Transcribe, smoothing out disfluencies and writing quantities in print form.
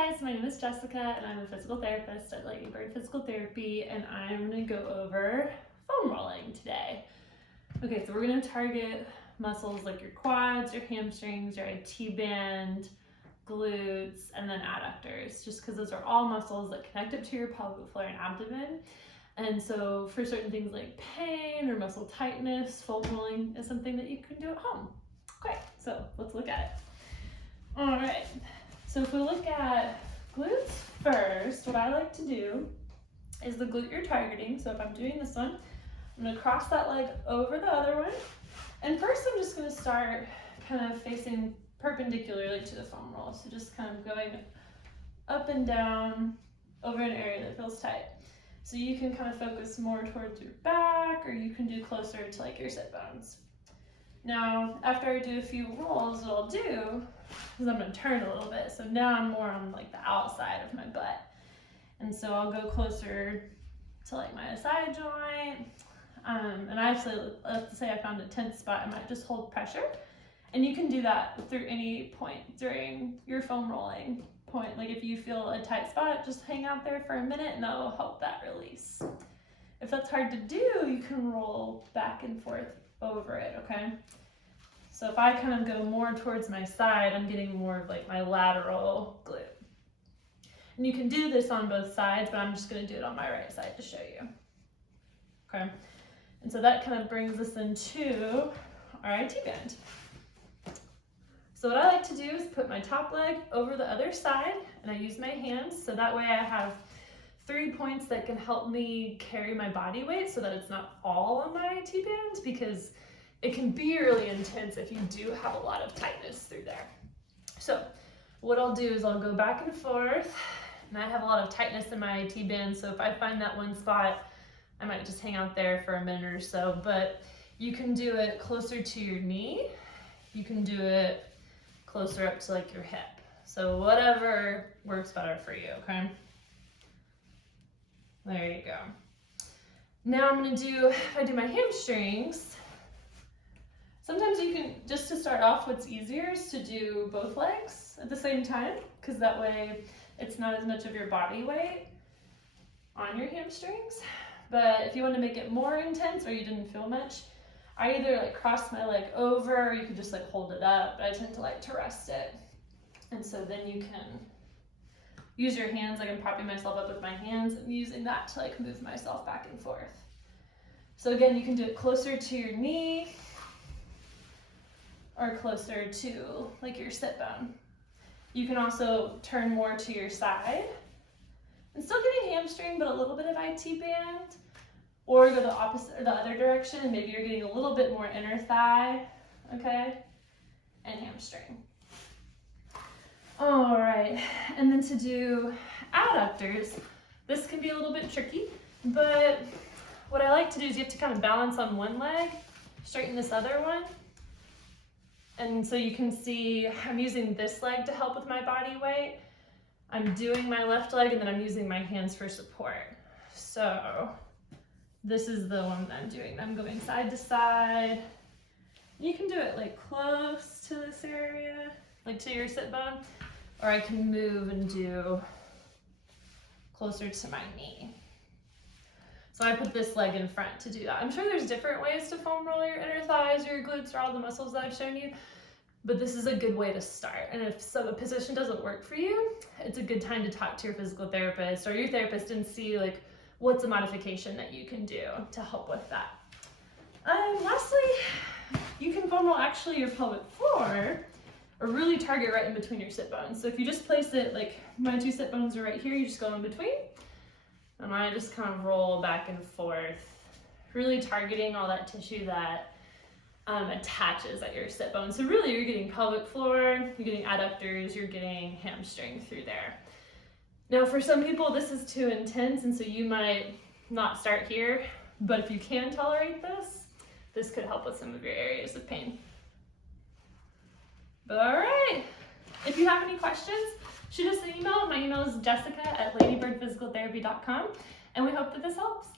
guys, my name is Jessica and I'm a physical therapist at Lady Bird Physical Therapy, and I'm going to go over foam rolling today. Okay, so we're going to target muscles like your quads, your hamstrings, your IT band, glutes, and then adductors, just because those are all muscles that connect up to your pelvic floor and abdomen. And so for certain things like pain or muscle tightness, foam rolling is something that you can do at home. Okay, so let's look at it. All right. So if we look at glutes first, what I like to do is the glute you're targeting. So if I'm doing this one, I'm going to cross that leg over the other one. And first I'm just going to start kind of facing perpendicularly to the foam roll. So just kind of going up and down over an area that feels tight. So you can kind of focus more towards your back, or you can do closer to like your sit bones. Now, after I do a few rolls, what I'll do is I'm going to turn a little bit. So now I'm more on like the outside of my butt. And so I'll go closer to like my side joint. And I actually, let's say I found a tense spot, I might just hold pressure. And you can do that through any point during your foam rolling point. Like if you feel a tight spot, just hang out there for a minute and that will help that release. If that's hard to do, you can roll back and forth over it, okay? So if I kind of go more towards my side, I'm getting more of like my lateral glute. And you can do this on both sides, but I'm just going to do it on my right side to show you. Okay? And so that kind of brings us into our IT band. So what I like to do is put my top leg over the other side, and I use my hands, so that way I have 3 points that can help me carry my body weight so that it's not all on my IT band, because it can be really intense if you do have a lot of tightness through there. So what I'll do is I'll go back and forth, and I have a lot of tightness in my IT band, so if I find that one spot, I might just hang out there for a minute or so. But you can do it closer to your knee, you can do it closer up to like your hip. So whatever works better for you, okay? There you go. Now I'm gonna do, if I do my hamstrings, sometimes you can, just to start off, what's easier is to do both legs at the same time, because that way it's not as much of your body weight on your hamstrings. But if you want to make it more intense or you didn't feel much, I either like cross my leg over, or you could just like hold it up, but I tend to like to rest it. And so then you can use your hands, like I'm propping myself up with my hands and using that to like move myself back and forth. So again, you can do it closer to your knee or closer to like your sit bone. You can also turn more to your side and still getting hamstring, but a little bit of IT band, or go the opposite or the other direction, and maybe you're getting a little bit more inner thigh, okay, and hamstring. All right, and then to do adductors, this can be a little bit tricky, but what I like to do is you have to kind of balance on one leg, straighten this other one. And so you can see I'm using this leg to help with my body weight. I'm doing my left leg, and then I'm using my hands for support. So this is the one that I'm doing. I'm going side to side. You can do it like close to this area, like to your sit bone, or I can move and do closer to my knee. So I put this leg in front to do that. I'm sure there's different ways to foam roll your inner thighs or your glutes or all the muscles that I've shown you, but this is a good way to start. And if a position doesn't work for you, it's a good time to talk to your physical therapist or your therapist and see like what's a modification that you can do to help with that. Lastly, you can foam roll actually your pelvic floor, or really target right in between your sit bones. So if you just place it, like my 2 sit bones are right here, you just go in between, and I just kind of roll back and forth, really targeting all that tissue that attaches at your sit bone. So really you're getting pelvic floor, you're getting adductors, you're getting hamstring through there. Now for some people this is too intense, and so you might not start here, but if you can tolerate this, this could help with some of your areas of pain. But all right, if you have any questions, shoot us an email. My email is jessica@ladybirdphysicaltherapy.com, and we hope that this helps.